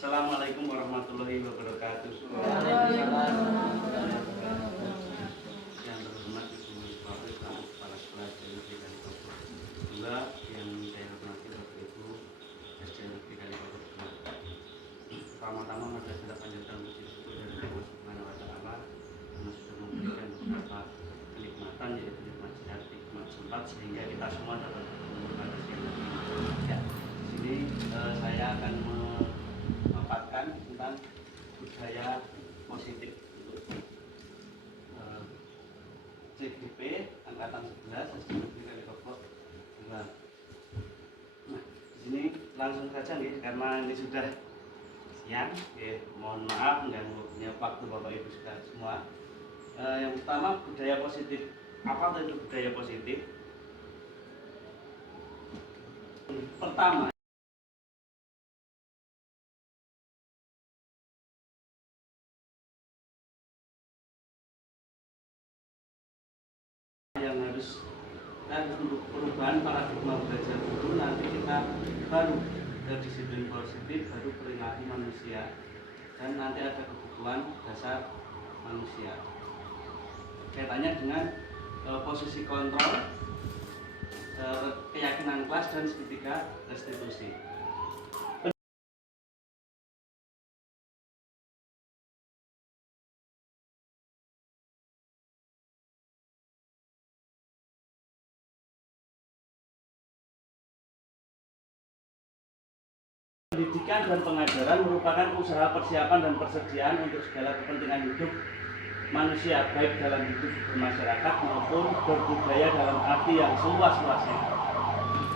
Assalamualaikum warahmatullahi wabarakatuh. Yang terhormat Ibu Faris, Kepala Sekolah SD Negeri Kalikopo 2, yang saya hormati Bapak Ibu SD Negeri Kalikopo 2. Pertama-tama mari kita panjatkan puji syukur dari Allah Subhanahu wa taala karena sudah memberikan beberapa kenikmatan, yaitu nikmat sehat, nikmat sempat, sehingga kita semua dapat berkumpul pada siang hari ini. Ya, di sini saya akan memaparkan tentang budaya positif untuk CGP angkatan 11 SD Negeri Kalikopo 2. Nah, di sini langsung saja nih, karena ini sudah siang, mohon maaf mengganggunya waktu Bapak Ibu semua. Yang pertama, budaya positif. Apa itu budaya positif? Pertama, yang harus untuk perubahan paradigma belajar guru, nanti kita baru ke disiplin positif, baru perilaku manusia, dan nanti ada kebutuhan dasar manusia. Kaitannya dengan posisi kontrol, keyakinan kelas, dan segitiga restitusi. Pendidikan dan pengajaran merupakan usaha persiapan dan persediaan untuk segala kepentingan hidup manusia, baik dalam hidup bermasyarakat maupun berbudaya dalam arti yang seluas-luasnya.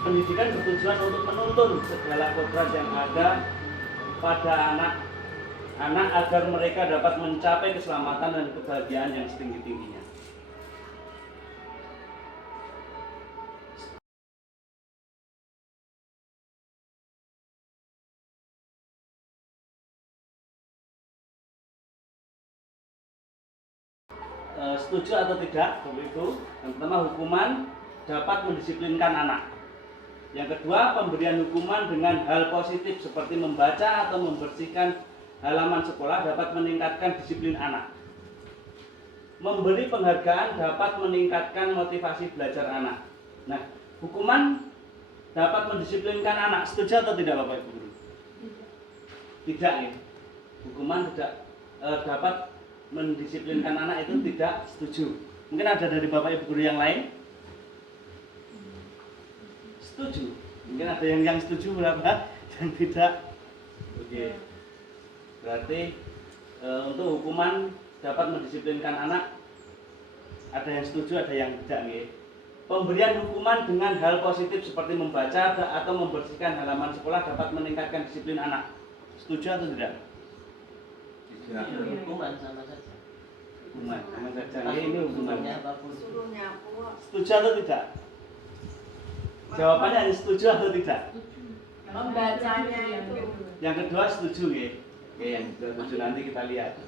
Pendidikan bertujuan untuk menuntun segala kodrat yang ada pada anak-anak agar mereka dapat mencapai keselamatan dan kebahagiaan yang setinggi-tingginya. Setuju atau tidak begitu? Yang pertama, hukuman dapat mendisiplinkan anak. Yang kedua, pemberian hukuman dengan hal positif seperti membaca atau membersihkan halaman sekolah dapat meningkatkan disiplin anak. Memberi penghargaan dapat meningkatkan motivasi belajar anak. Nah, hukuman dapat mendisiplinkan anak. Setuju atau tidak Bapak Ibu Guru? Tidak ya. Hukuman tidak dapat mendisiplinkan anak, itu tidak setuju. Mungkin ada dari Bapak Ibu Guru yang lain setuju. Mungkin ada yang setuju, berapa yang tidak. Oke. Berarti untuk hukuman dapat mendisiplinkan anak, ada yang setuju, ada yang tidak nih. Pemberian hukuman dengan hal positif seperti membaca atau membersihkan halaman sekolah dapat meningkatkan disiplin anak. Setuju atau tidak? Hukuman sama saja. Hukuman sama saja. Ini hukumannya. Setuju atau tidak? Jawabannya hanya setuju atau tidak? Membacanya itu. Yang kedua setuju ya. Oke, yang setuju nanti kita lihat.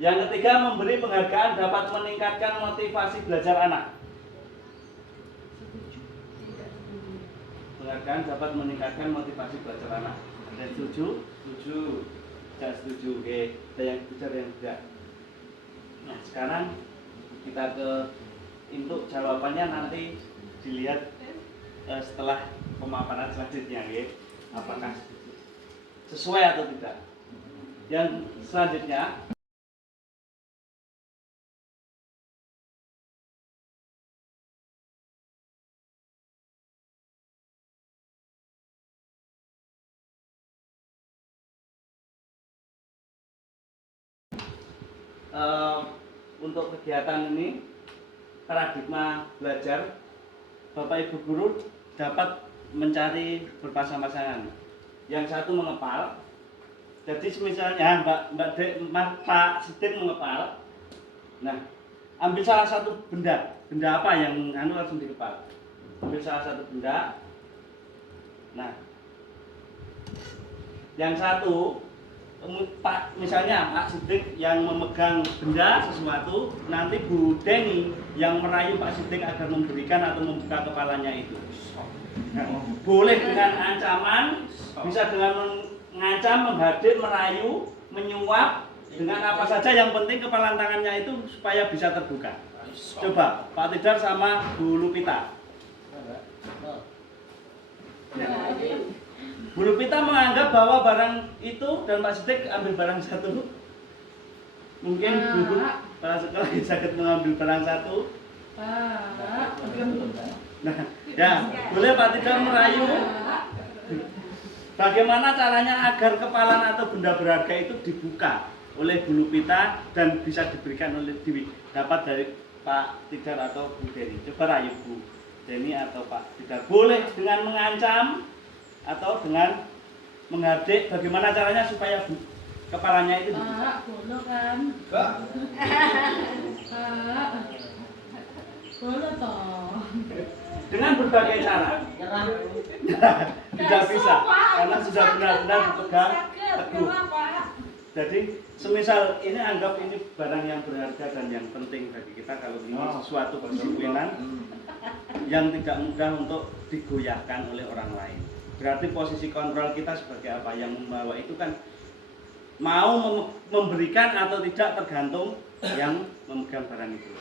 Yang ketiga, memberi penghargaan dapat meningkatkan motivasi belajar anak. Penghargaan dapat meningkatkan motivasi belajar anak. Ada yang setuju? Setuju. Tidak setuju. Oke, ada yang setuju, ada yang tidak. Nah, sekarang kita ke untuk jawabannya nanti dilihat setelah pemaparan selanjutnya ya. Apakah sesuai atau tidak. Yang selanjutnya, untuk kegiatan ini, paradigma belajar, Bapak Ibu Guru dapat mencari berpasang-pasangan. Yang satu mengepal. Jadi misalnya Pak Sidik mengepal. Nah, ambil salah satu benda. Benda apa yang langsung dikepal? Ambil salah satu benda. Nah, yang satu misalnya Pak Sidik yang memegang benda sesuatu, nanti Bu Deni yang merayu Pak Sidik agar memberikan atau membuka kepalanya itu. Boleh dengan ancaman, bisa dengan ngancam, menghadir, merayu, menyuap dengan apa saja, yang penting kepalan tangannya itu supaya bisa terbuka. Coba Pak Tidar sama Bu Lupita. Ya. Bu Lupita menganggap bahwa barang itu dan Pak Sidik ambil barang satu. Mungkin Bu para sekolah sakit mengambil barang satu. Nah, ya boleh Pak Tidar merayu. Bagaimana caranya agar kepalan atau benda berharga itu dibuka oleh Bu Lupita dan bisa diberikan oleh dapat dari Pak Tidar atau Bu Deni. Coba rayu Bu Deni atau Pak Tidar. Boleh dengan mengancam atau dengan menghadik. Bagaimana caranya supaya kepalanya itu dibuka? Boleh kan? Boleh toh. Dengan berbagai cara. Tidak bisa karena sudah benar-benar dipegang teguh. Jadi semisal ini anggap ini barang yang berharga dan yang penting bagi kita, kalau ini sesuatu kedisiplinan yang tidak mudah untuk digoyahkan oleh orang lain. Berarti posisi kontrol kita sebagai apa yang membawa itu kan mau memberikan atau tidak tergantung yang memegang barang itu.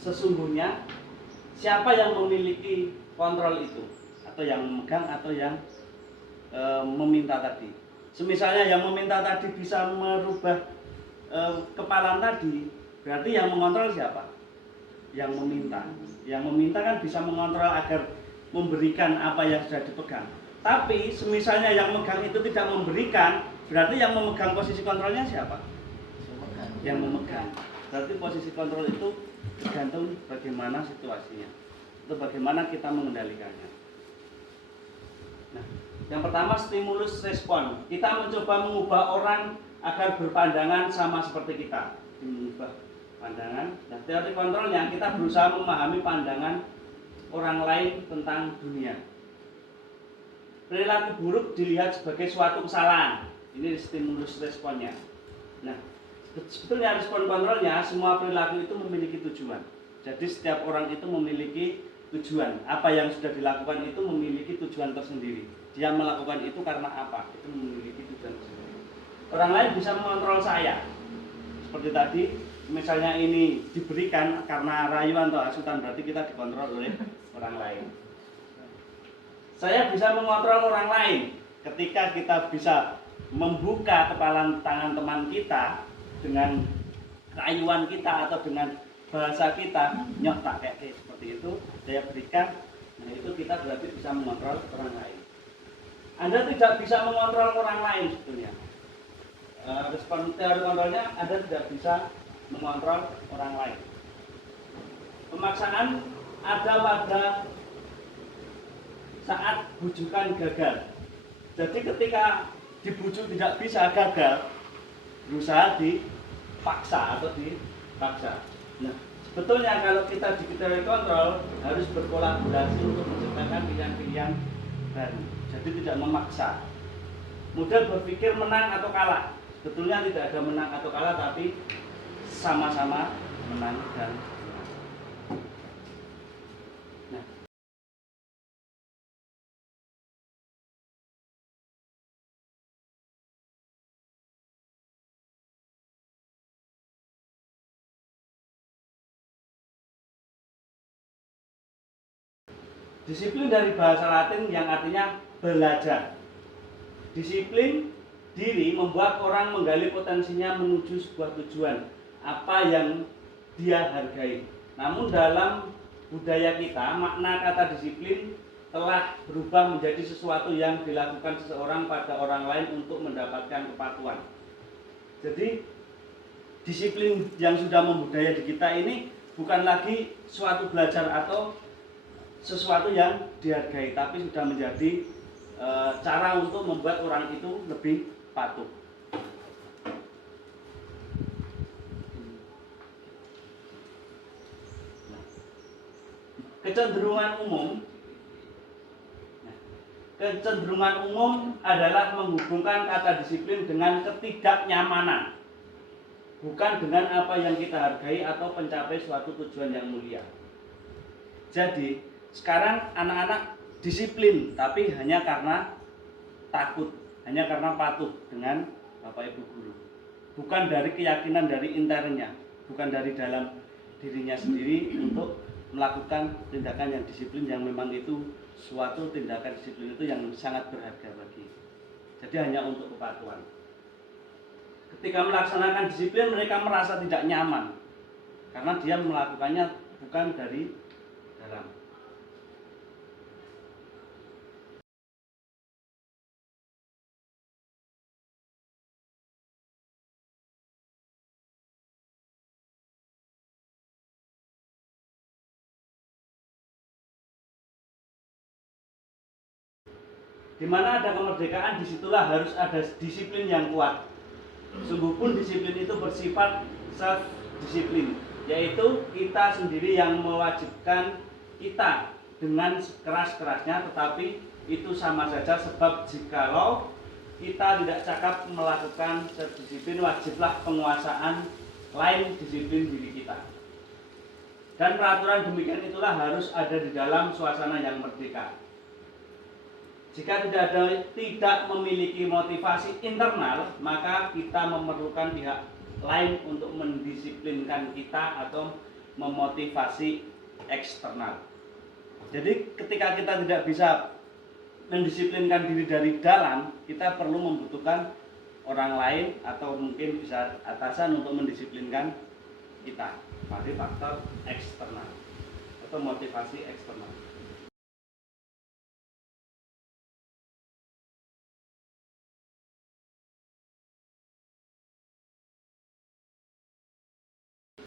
Sesungguhnya siapa yang memiliki kontrol itu, atau yang memegang atau yang meminta tadi. Semisalnya yang meminta tadi bisa merubah kepalan tadi, berarti yang mengontrol siapa? Yang meminta. Yang meminta kan bisa mengontrol agar memberikan apa yang sudah dipegang. Tapi semisalnya yang memegang itu tidak memberikan, berarti yang memegang posisi kontrolnya siapa? Yang memegang. Berarti posisi kontrol itu tergantung bagaimana situasinya, atau bagaimana kita mengendalikannya. Nah, yang pertama stimulus respon. Kita mencoba mengubah orang agar berpandangan sama seperti kita. Mengubah pandangan. Nah, teori kontrolnya kita berusaha memahami pandangan orang lain tentang dunia. Perilaku buruk dilihat sebagai suatu kesalahan. Ini stimulus responnya. Nah, sebetulnya respon kontrolnya, semua perilaku itu memiliki tujuan. Jadi setiap orang itu memiliki tujuan. Apa yang sudah dilakukan itu memiliki tujuan tersendiri. Dia melakukan itu karena apa? Itu memiliki tujuan tersendiri. Orang lain bisa mengontrol saya. Seperti tadi, misalnya ini diberikan karena rayuan atau hasutan, berarti kita dikontrol oleh orang lain. Saya bisa mengontrol orang lain ketika kita bisa membuka kepalan tangan teman kita dengan rayuan kita atau dengan bahasa kita, nyok tak kayak seperti itu, saya berikan. Nah, itu kita berarti bisa mengontrol orang lain. Anda tidak bisa mengontrol orang lain sebetulnya. Respon teori kontrolnya, Anda tidak bisa mengontrol orang lain. Pemaksaan ada pada saat bujukan gagal. Jadi ketika dibujuk tidak bisa, gagal, berusaha dipaksa atau dipaksa. Nah, sebetulnya kalau kita di teori kontrol harus berkolaborasi untuk menciptakan pilihan-pilihan baru. Jadi tidak memaksa. Model berpikir menang atau kalah. Sebetulnya tidak ada menang atau kalah, tapi sama-sama menang dan kalah. Nah, disiplin dari bahasa Latin yang artinya belajar. Disiplin diri membuat orang menggali potensinya menuju sebuah tujuan, apa yang dia hargai. Namun dalam budaya kita, makna kata disiplin telah berubah menjadi sesuatu yang dilakukan seseorang pada orang lain untuk mendapatkan kepatuhan. Jadi disiplin yang sudah membudaya di kita ini bukan lagi suatu belajar atau sesuatu yang dihargai, tapi sudah menjadi cara untuk membuat orang itu lebih patuh. Kecenderungan umum, kecenderungan umum adalah menghubungkan kata disiplin dengan ketidaknyamanan, bukan dengan apa yang kita hargai atau mencapai suatu tujuan yang mulia. Jadi sekarang anak-anak disiplin, tapi hanya karena takut, hanya karena patuh dengan Bapak Ibu guru, bukan dari keyakinan dari internnya, bukan dari dalam dirinya sendiri untuk melakukan tindakan yang disiplin, yang memang itu suatu tindakan disiplin itu yang sangat berharga bagi. Jadi hanya untuk kepatuhan. Ketika melaksanakan disiplin mereka merasa tidak nyaman karena dia melakukannya bukan dari dalam. Di mana ada kemerdekaan, disitulah harus ada disiplin yang kuat. Sungguh pun disiplin itu bersifat self disiplin, yaitu kita sendiri yang mewajibkan kita dengan keras-kerasnya, tetapi itu sama saja, sebab jikalau kita tidak cakap melakukan self disiplin, wajiblah penguasaan lain disiplin diri kita. Dan peraturan demikian itulah harus ada di dalam suasana yang merdeka. Jika tidak memiliki motivasi internal, maka kita memerlukan pihak lain untuk mendisiplinkan kita atau memotivasi eksternal. Jadi ketika kita tidak bisa mendisiplinkan diri dari dalam, kita perlu membutuhkan orang lain atau mungkin bisa atasan untuk mendisiplinkan kita. Pada faktor eksternal atau motivasi eksternal.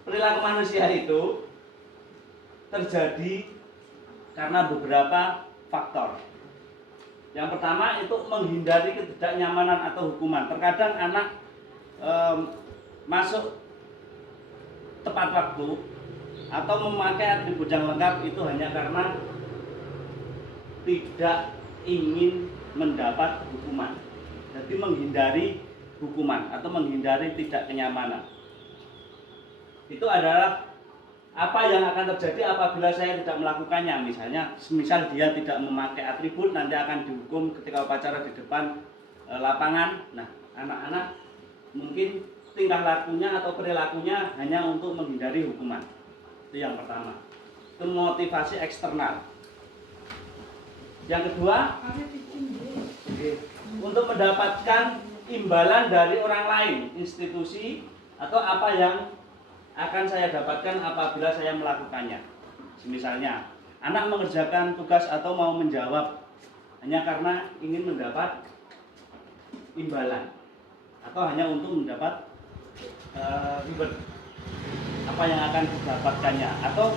Perilaku manusia itu terjadi karena beberapa faktor. Yang pertama itu menghindari ketidaknyamanan atau hukuman. Terkadang anak masuk tepat waktu atau memakai atribut yang lengkap itu hanya karena tidak ingin mendapat hukuman. Jadi menghindari hukuman atau menghindari tidak kenyamanan. Itu adalah apa yang akan terjadi apabila saya tidak melakukannya. Misal dia tidak memakai atribut, nanti akan dihukum ketika upacara di depan lapangan. Nah, anak-anak mungkin tingkah lakunya atau perilakunya hanya untuk menghindari hukuman. Itu yang pertama. Itu motivasi eksternal. Yang kedua, untuk mendapatkan imbalan dari orang lain, institusi, atau apa yang akan saya dapatkan apabila saya melakukannya. Misalnya, anak mengerjakan tugas atau mau menjawab hanya karena ingin mendapat imbalan atau hanya untuk mendapat reward apa yang akan didapatkannya, atau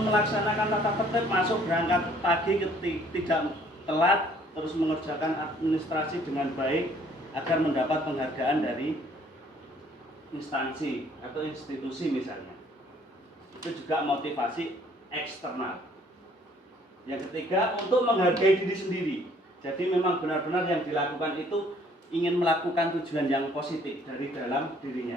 melaksanakan tata tertib, masuk berangkat pagi tidak telat, terus mengerjakan administrasi dengan baik agar mendapat penghargaan dari instansi atau institusi misalnya. Itu juga motivasi eksternal. Yang ketiga, untuk menghargai diri sendiri. Jadi memang benar-benar yang dilakukan itu ingin melakukan tujuan yang positif dari dalam dirinya.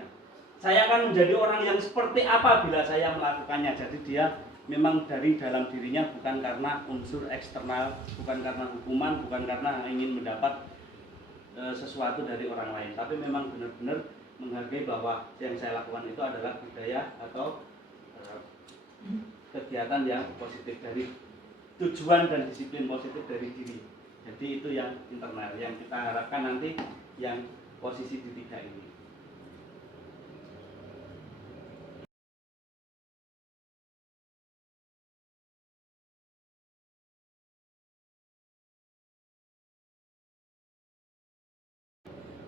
Saya akan menjadi orang yang seperti apa bila saya melakukannya. Jadi dia memang dari dalam dirinya, bukan karena unsur eksternal, bukan karena hukuman, bukan karena ingin mendapat sesuatu dari orang lain, tapi memang benar-benar menghargai bahwa yang saya lakukan itu adalah budaya atau kegiatan yang positif, dari tujuan dan disiplin positif dari diri. Jadi itu yang internal yang kita harapkan nanti yang posisi di 3 ini.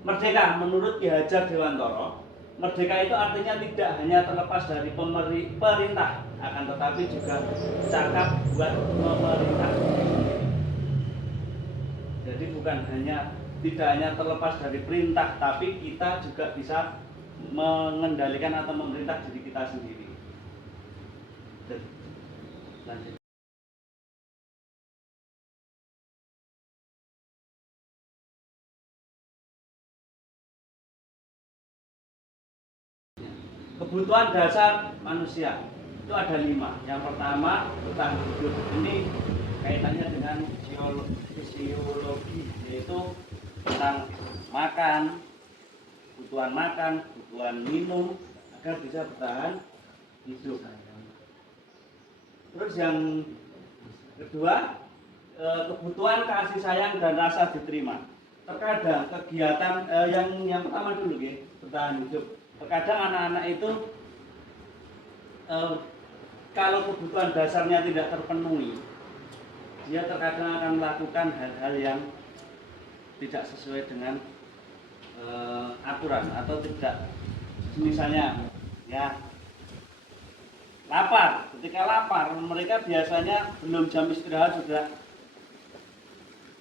Merdeka menurut Ki Hajar Dewantoro, merdeka itu artinya tidak hanya terlepas dari perintah, akan tetapi juga cakap buat memerintah. Jadi bukan hanya tidak hanya terlepas dari perintah, tapi kita juga bisa mengendalikan atau memerintah diri kita sendiri. Lanjut. kebutuhan dasar manusia itu ada 5. Yang pertama bertahan hidup. Ini kaitannya dengan fisiologi, yaitu tentang makan, kebutuhan minum agar bisa bertahan hidup. Terus yang kedua, kebutuhan kasih sayang dan rasa diterima. Terkadang kegiatan yang pertama dulu ya, bertahan hidup. Terkadang anak-anak itu kalau kebutuhan dasarnya tidak terpenuhi, dia terkadang akan melakukan hal-hal yang tidak sesuai dengan aturan atau tidak. Misalnya ya lapar, ketika lapar mereka biasanya belum jam istirahat sudah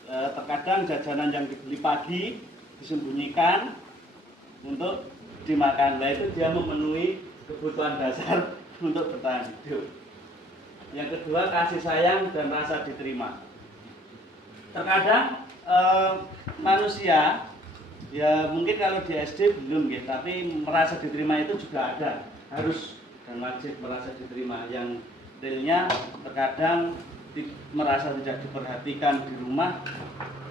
terkadang jajanan yang dibeli pagi disembunyikan untuk dimakan. Nah, itu dia memenuhi kebutuhan dasar untuk bertahan hidup. Yang kedua, kasih sayang dan rasa diterima. Terkadang manusia ya mungkin kalau di SD belum ya, tapi merasa diterima itu juga ada, harus dan wajib merasa diterima. Yang realnya terkadang merasa tidak diperhatikan di rumah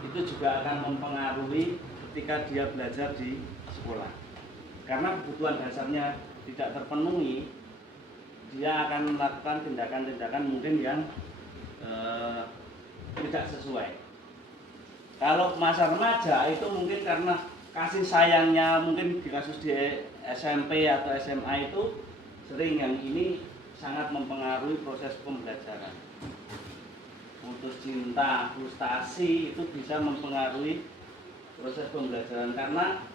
itu juga akan mempengaruhi ketika dia belajar di sekolah. Karena kebutuhan dasarnya tidak terpenuhi, dia akan melakukan tindakan-tindakan mungkin yang tidak sesuai. Kalau masa remaja itu mungkin karena kasih sayangnya, mungkin di kasus di SMP atau SMA itu sering yang ini sangat mempengaruhi proses pembelajaran. Putus cinta, frustasi itu bisa mempengaruhi proses pembelajaran karena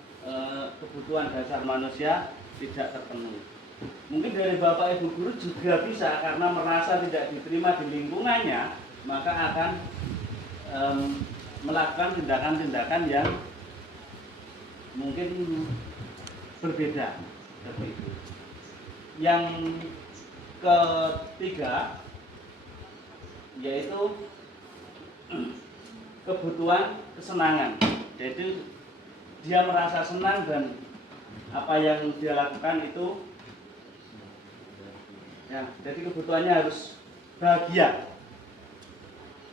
kebutuhan dasar manusia tidak terpenuhi. Mungkin dari Bapak Ibu guru juga bisa karena merasa tidak diterima di lingkungannya, maka akan melakukan tindakan-tindakan yang mungkin berbeda seperti itu. Yang ketiga yaitu kebutuhan kesenangan. Jadi dia merasa senang dan apa yang dia lakukan itu ya, jadi kebutuhannya harus bahagia.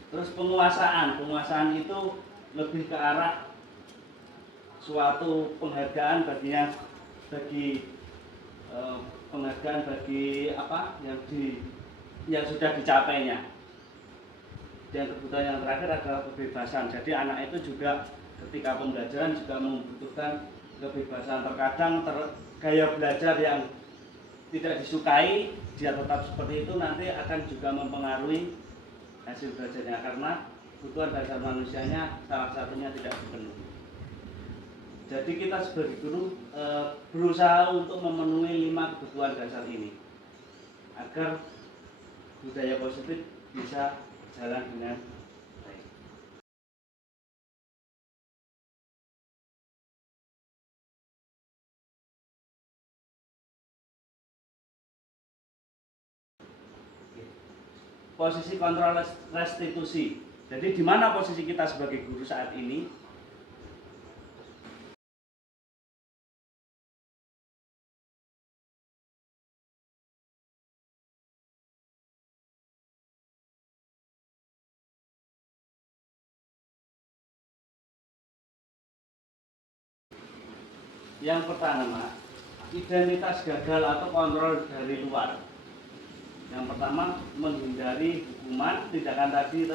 Terus penguasaan itu lebih ke arah suatu penghargaan bagi penghargaan bagi apa yang sudah dicapainya. Dan kebutuhan yang terakhir adalah kebebasan. Jadi anak itu juga ketika pembelajaran juga membutuhkan kebebasan. Terkadang gaya belajar yang tidak disukai dia tetap seperti itu, nanti akan juga mempengaruhi hasil belajarnya karena kebutuhan dasar manusianya salah satunya tidak dipenuhi. Jadi kita sebagai guru berusaha untuk memenuhi 5 kebutuhan dasar ini agar budaya positif bisa jalan dengan baik. Posisi kontrol restitusi. Jadi di mana posisi kita sebagai guru saat ini? Yang pertama, identitas gagal atau kontrol dari luar. Yang pertama, menghindari hukuman, tindakan tadi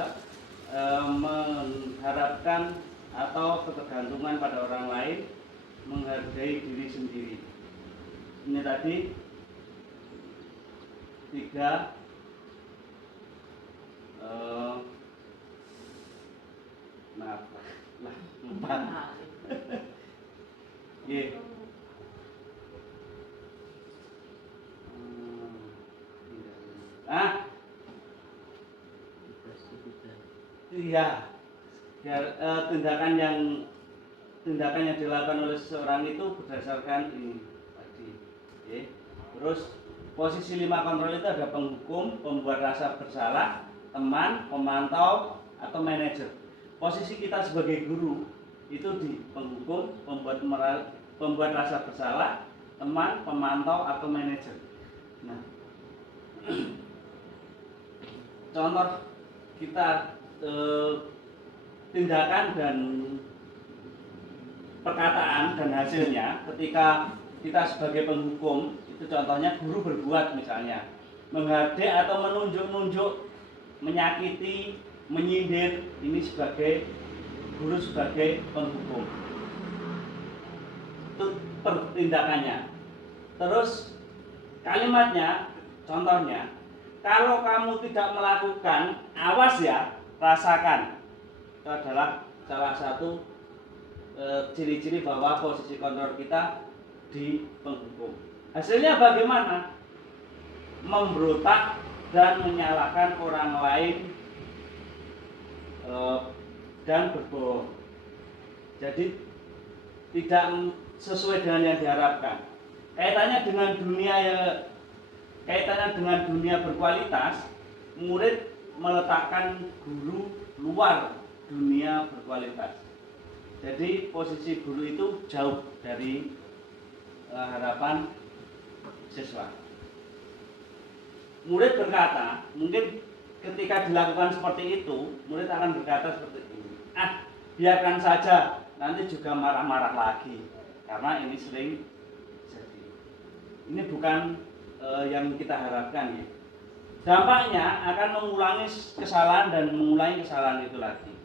mengharapkan atau ketergantungan pada orang lain, menghargai diri sendiri. Ini tadi 3 maaf lah 4 Iya. Iya. Tindakan yang dilakukan oleh seseorang itu berdasarkan ini tadi. Oke. Terus posisi 5 kontrol itu ada penghukum, pembuat rasa bersalah, teman, pemantau, atau manajer. Posisi kita sebagai guru itu di penghukum, pembuat rasa bersalah, teman, pemantau, atau manajer. Nah, contoh kita tindakan dan perkataan dan hasilnya ketika kita sebagai penghukum itu contohnya guru berbuat misalnya menghadek atau menunjuk-nunjuk, menyakiti, menyindir, ini sebagai guru sebagai penghukum. Itu pertindakannya. Terus kalimatnya, contohnya, kalau kamu tidak melakukan, awas ya, rasakan. Itu adalah salah satu ciri-ciri bahwa posisi kontrol kita di penghukum. Hasilnya bagaimana? Memberontak dan menyalahkan orang lain dan berbohong. Jadi tidak sesuai dengan yang diharapkan. Kaitannya dengan dunia berkualitas, murid meletakkan guru luar dunia berkualitas. Jadi posisi guru itu jauh dari harapan siswa. Murid berkata, mungkin ketika dilakukan seperti itu, murid akan berkata seperti ini. Biarkan saja, nanti juga marah-marah lagi. Karena ini sering jadi. Ini bukan yang kita harapkan ya. Dampaknya akan mengulangi kesalahan dan mengulangi kesalahan itu lagi.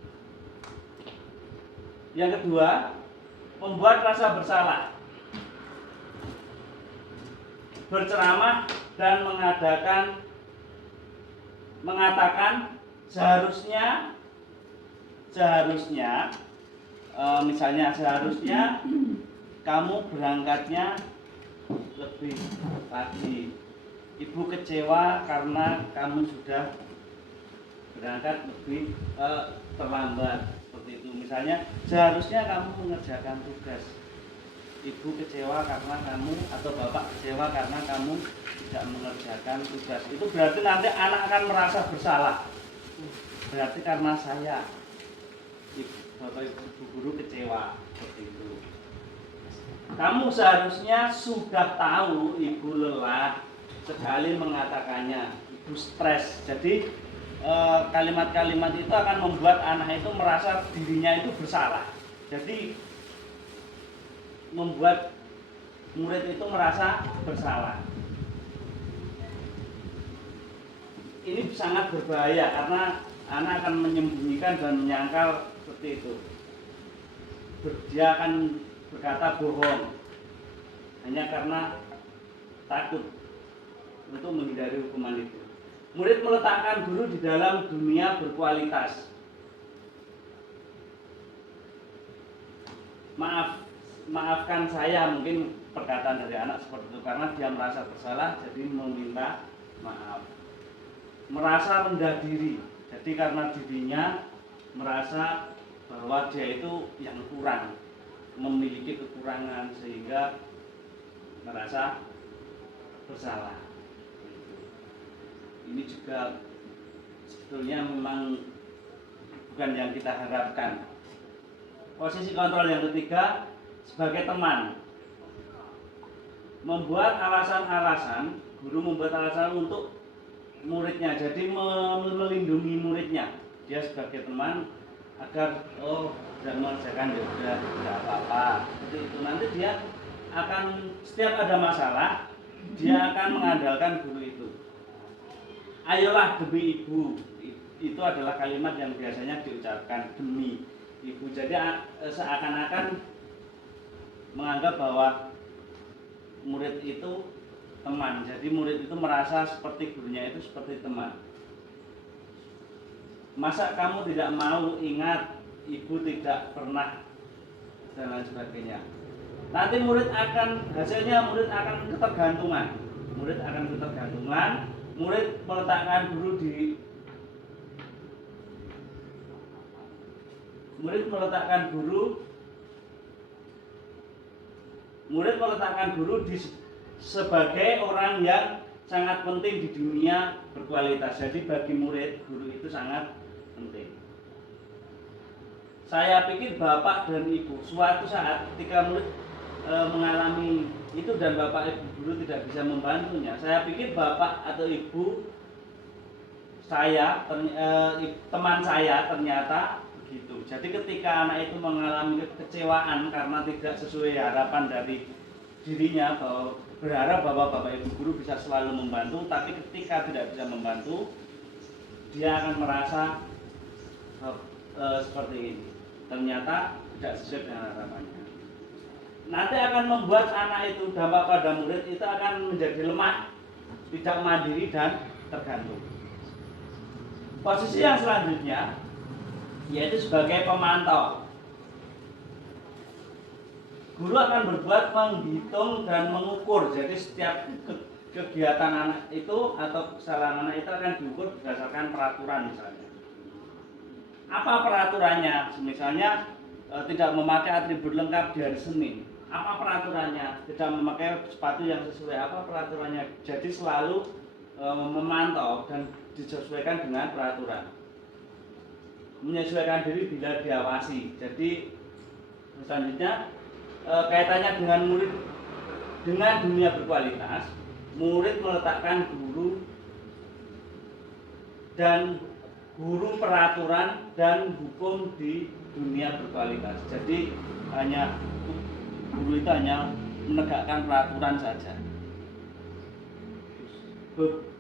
Yang kedua, membuat rasa bersalah. Berceramah dan mengatakan seharusnya misalnya seharusnya kamu berangkatnya lebih pagi. Ibu kecewa karena kamu sudah berangkat lebih terlambat. Seperti itu. Misalnya seharusnya kamu mengerjakan tugas. Ibu kecewa karena kamu atau bapak kecewa karena kamu tidak mengerjakan tugas. Itu berarti nanti anak akan merasa bersalah. Berarti karena saya, bapak ibu guru kecewa seperti itu. Kamu seharusnya sudah tahu ibu lelah sekali mengatakannya, ibu stres. Jadi kalimat-kalimat itu akan membuat anak itu merasa dirinya itu bersalah. Jadi membuat murid itu merasa bersalah. Ini sangat berbahaya karena anak akan menyembunyikan dan menyangkal seperti itu. Dia akan berkata bohong hanya karena takut untuk menghindari hukuman itu. Murid meletakkan guru di dalam dunia berkualitas. Maafkan saya, mungkin perkataan dari anak seperti itu karena dia merasa bersalah jadi meminta maaf. Merasa rendah diri, jadi karena dirinya merasa bahwa dia itu yang kurang, memiliki kekurangan sehingga merasa bersalah. Ini juga sebetulnya memang bukan yang kita harapkan. Posisi kontrol yang ketiga, sebagai teman, membuat alasan-alasan, guru membuat alasan untuk muridnya, jadi melindungi muridnya. Dia sebagai teman agar sudah mengerjakan ya sudah tidak apa-apa. Seperti itu. Nanti dia akan setiap ada masalah dia akan mengandalkan guru itu. Ayolah demi ibu, itu adalah kalimat yang biasanya diucapkan, demi ibu. Jadi seakan-akan menganggap bahwa murid itu teman. Jadi murid itu merasa seperti gurunya itu seperti teman. Masa kamu tidak mau ingat ibu tidak pernah dan lain sebagainya. Nanti hasilnya murid akan ketergantungan. Murid meletakkan guru sebagai orang yang sangat penting di dunia berkualitas. Jadi bagi murid, guru itu sangat penting. Saya pikir bapak dan ibu suatu saat ketika murid mengalami itu dan bapak ibu guru tidak bisa membantunya, saya pikir bapak atau ibu saya teman saya ternyata begitu. Jadi ketika anak itu mengalami kekecewaan karena tidak sesuai harapan dari dirinya, bahwa berharap bahwa bapak ibu guru bisa selalu membantu, tapi ketika tidak bisa membantu, dia akan merasa seperti ini. Ternyata tidak sesuai dengan harapannya. Nanti akan membuat anak itu, dampak pada murid itu akan menjadi lemah, tidak mandiri dan tergantung. Posisi yang selanjutnya yaitu sebagai pemantau. Guru akan berbuat menghitung dan mengukur. Jadi setiap kegiatan anak itu atau kesalahan anak itu akan diukur berdasarkan peraturan misalnya. Apa peraturannya? Misalnya tidak memakai atribut lengkap di hari Senin. Apa peraturannya? Tidak memakai sepatu yang sesuai. Apa peraturannya? Jadi selalu memantau dan disesuaikan dengan peraturan. Menyesuaikan diri bila diawasi. Jadi selanjutnya kaitannya dengan murid dengan dunia berkualitas, murid meletakkan guru peraturan dan hukum di dunia berkualitas. Jadi guru itu hanya menegakkan peraturan saja.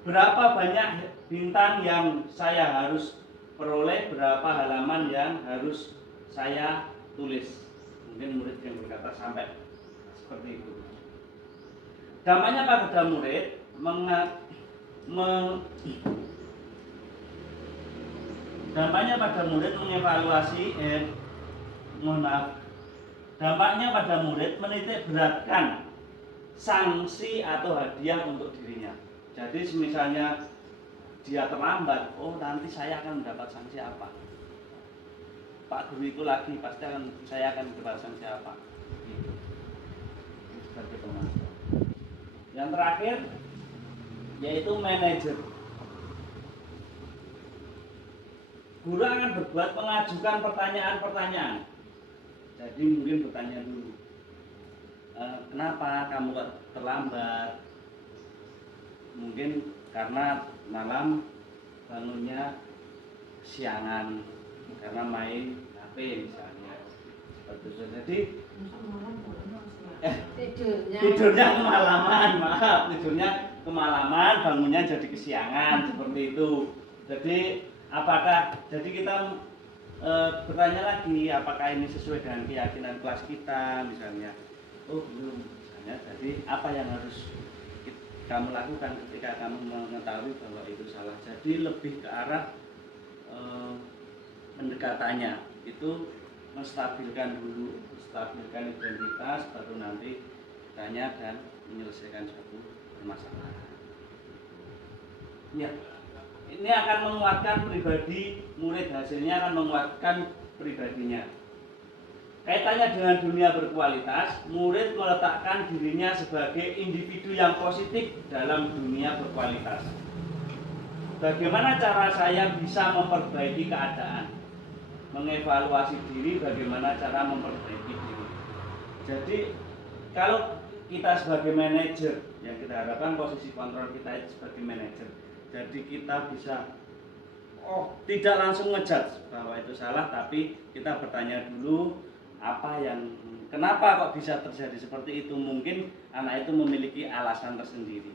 Berapa banyak bintang yang saya harus peroleh, berapa halaman yang harus saya tulis. Mungkin murid yang berkata sampai seperti itu. Dampaknya pada murid dampaknya pada murid mengevaluasi dampaknya pada murid menitik beratkan sanksi atau hadiah untuk dirinya. Jadi misalnya dia terlambat, oh nanti saya akan mendapat sanksi apa? Pak guru itu lagi pasti saya akan mendapat sanksi apa? Gitu. Seperti pemantau. Yang terakhir yaitu manajer. Guru akan berbuat mengajukan pertanyaan-pertanyaan. Jadi mungkin bertanya dulu, kenapa kamu kok terlambat? Mungkin karena malam bangunnya siangan karena main HP misalnya. Seperti itu. Jadi tidurnya kemalaman, tidurnya kemalaman, bangunnya jadi kesiangan seperti itu. Jadi jadi kita bertanya lagi apakah ini sesuai dengan keyakinan kelas kita misalnya. Oh belum misalnya. Jadi apa yang harus kamu lakukan ketika kamu mengetahui bahwa itu salah? Jadi lebih ke arah pendekatannya itu menstabilkan dulu, menstabilkan identitas, baru nanti tanya dan menyelesaikan suatu permasalahan. Ya, ini akan menguatkan pribadi murid, hasilnya akan menguatkan pribadinya. Kaitannya dengan dunia berkualitas, murid meletakkan dirinya sebagai individu yang positif dalam dunia berkualitas. Bagaimana cara saya bisa memperbaiki keadaan? Mengevaluasi diri, bagaimana cara memperbaiki diri. Jadi kalau kita sebagai manajer, yang kita harapkan posisi kontrol kita itu sebagai manajer. Jadi kita bisa tidak langsung ngejudge bahwa itu salah, tapi kita bertanya dulu kenapa kok bisa terjadi seperti itu. Mungkin anak itu memiliki alasan tersendiri.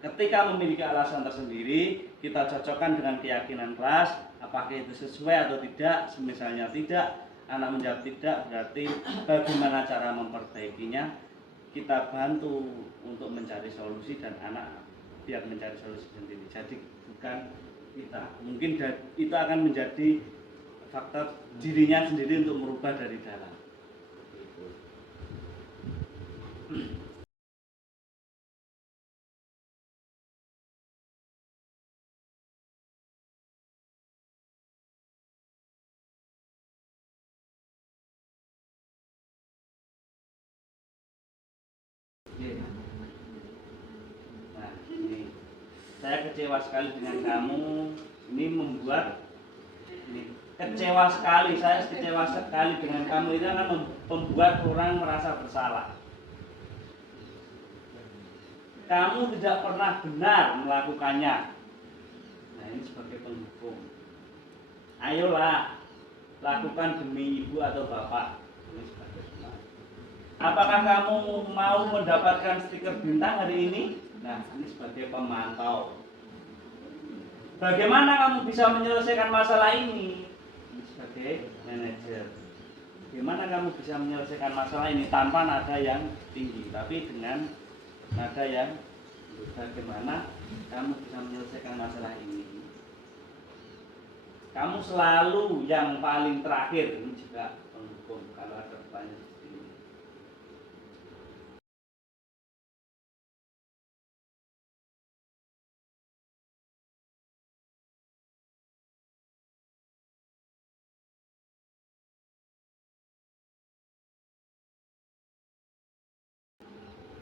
Ketika memiliki alasan tersendiri, kita cocokkan dengan keyakinan kelas, apakah itu sesuai atau tidak. Misalnya tidak, anak menjawab tidak, berarti bagaimana cara memperbaikinya, kita bantu untuk mencari solusi dan anak biar mencari solusi sendiri. Jadi bukan kita. Mungkin itu akan menjadi faktor dirinya sendiri untuk merubah dari dalam. Nah, ini saya kecewa sekali dengan kamu. Ini membuat kecewa sekali. Saya kecewa sekali dengan kamu. Itu akan membuat orang merasa bersalah. kamu tidak pernah benar melakukannya. Nah, ini sebagai penghukum. Ayolah, lakukan demi ibu atau bapak. Ini sebagai benar. Apakah kamu mau mendapatkan stiker bintang hari ini? Nah, ini sebagai pemantau. Bagaimana kamu bisa menyelesaikan masalah ini? Ini sebagai manajer. Bagaimana kamu bisa menyelesaikan masalah ini tanpa nada yang tinggi, tapi dengan nada yang bagaimana kamu bisa menyelesaikan masalah ini? Kamu selalu yang paling terakhir. Ini juga penghukum kalau ada pertanyaan seperti ini.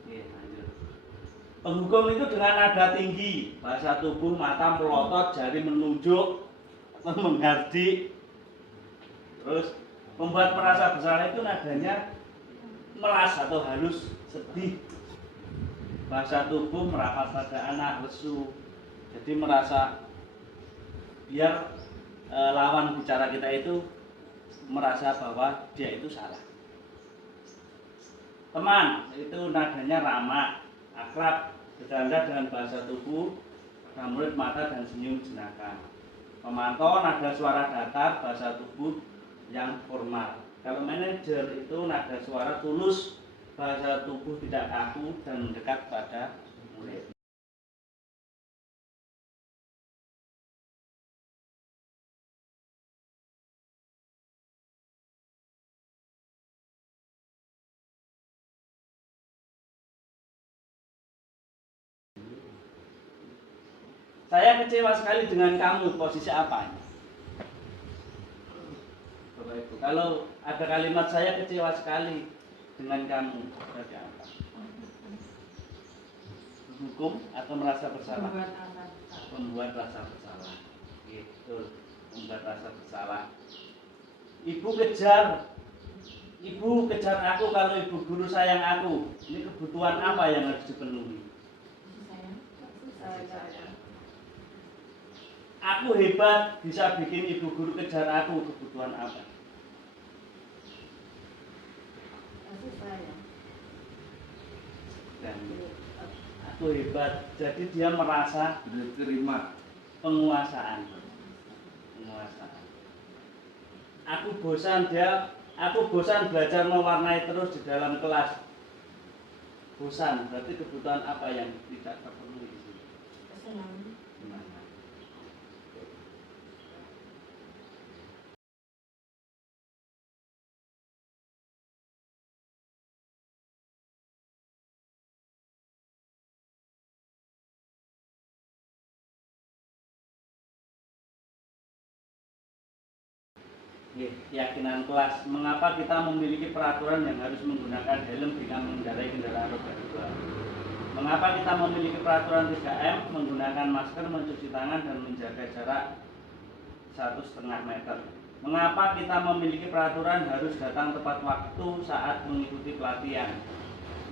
Oke, lanjut. Penghukum itu dengan nada tinggi, bahasa tubuh, mata melotot, jari menunjuk atau menghardik. Terus membuat merasa bersalah itu nadanya melas atau halus, sedih. Bahasa tubuh merapat pada anak, lesu. Jadi merasa biar lawan bicara kita itu merasa bahwa dia itu salah. Teman itu nadanya ramah, akrab, bercanda dengan bahasa tubuh, ramurit mata dan senyum jenaka. Pemantau nada suara datar, bahasa tubuh yang formal. Kalau manajer itu nada suara tulus, bahasa tubuh tidak kaku dan mendekat pada murid. Saya kecewa sekali dengan kamu, posisi apa ini? Bapak Ibu, kalau ada kalimat saya kecewa sekali dengan kamu, berarti apa? Hukum atau merasa bersalah? Membuat rasa bersalah. Gitu, membuat rasa bersalah. Ibu kejar aku kalau ibu guru sayang aku. Ini kebutuhan apa yang harus dipenuhi? Aku hebat, bisa bikin ibu guru kejar aku. Kebutuhan apa? Dan aku hebat, jadi dia merasa diterima penguasaan. Aku bosan belajar mewarnai terus di dalam kelas. Bosan, berarti kebutuhan apa yang tidak terpenuhi di sini? Kesenangan. Keyakinan kelas. Mengapa kita memiliki peraturan yang harus menggunakan helm jika mengendarai kendaraan roda 2? Mengapa kita memiliki peraturan 3M, menggunakan masker, mencuci tangan, dan menjaga jarak 1,5 meter? Mengapa kita memiliki peraturan harus datang tepat waktu saat mengikuti pelatihan?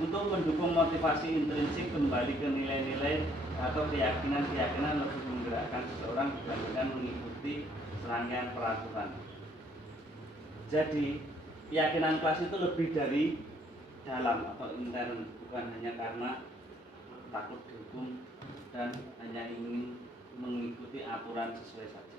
Untuk mendukung motivasi intrinsik kembali ke nilai-nilai atau keyakinan-keyakinan lebih menggerakkan seseorang dibandingkan mengikuti serangkaian peraturan. Jadi, keyakinan kelas itu lebih dari dalam atau intern, bukan hanya karena takut dihukum dan hanya ingin mengikuti aturan sesuai saja.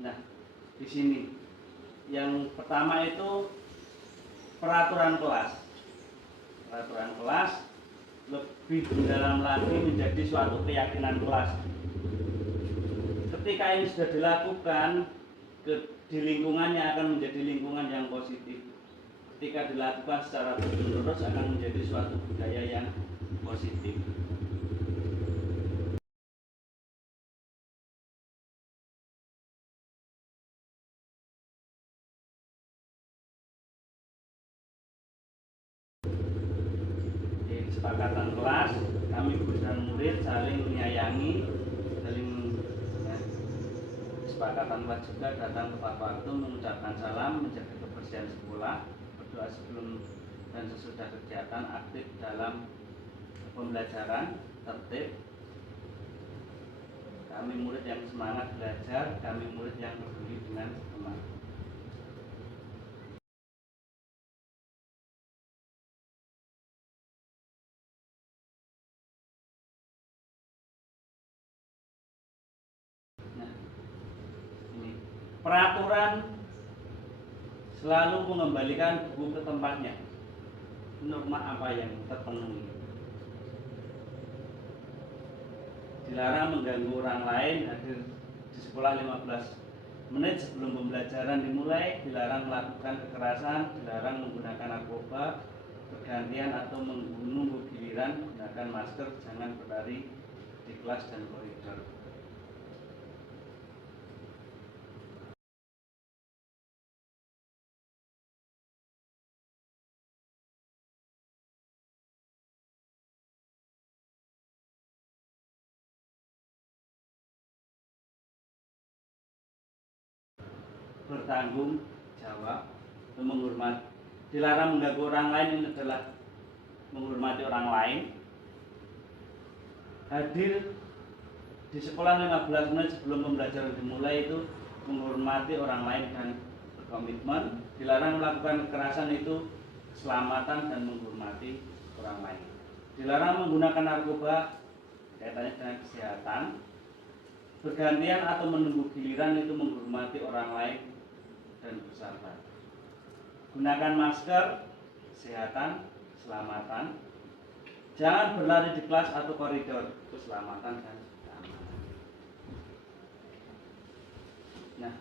Nah, di sini yang pertama itu peraturan kelas. Peraturan kelas lebih mendalam lagi menjadi suatu keyakinan kelas. Ketika ini sudah dilakukan, di lingkungannya akan menjadi lingkungan yang positif. Ketika dilakukan secara terus-menerus akan menjadi suatu budaya yang positif. Kesepakatan kelas kami guru dan murid saling menyayangi, saling kesepakatan juga datang tepat waktu, mengucapkan salam, menjaga kebersihan sekolah, berdoa sebelum dan sesudah kegiatan, aktif dalam pembelajaran, tertib. Kami murid yang semangat belajar, kami murid yang peduli dengan teman. Nah, ini peraturan selalu mengembalikan buku ke tempatnya. Norma apa yang terpenuhi? Dilarang mengganggu orang lain, hadir di sekolah 15 menit sebelum pembelajaran dimulai, dilarang melakukan kekerasan, dilarang menggunakan narkoba, bergantian atau menunggu giliran, gunakan masker, jangan berlari di kelas dan koridor. Bertanggung jawab, menghormati, dilarang mengganggu orang lain, ini adalah menghormati orang lain. Hadir di sekolah 15 menit sebelum pembelajaran dimulai, itu menghormati orang lain dan berkomitmen. Dilarang melakukan kekerasan, itu keselamatan dan menghormati orang lain. Dilarang menggunakan narkoba, kaitannya dengan kesehatan. Bergantian atau menunggu giliran, itu menghormati orang lain dan bersabar. Gunakan masker, kesehatan, keselamatan. Jangan berlari di kelas atau koridor, keselamatan dan keamanan. Nah,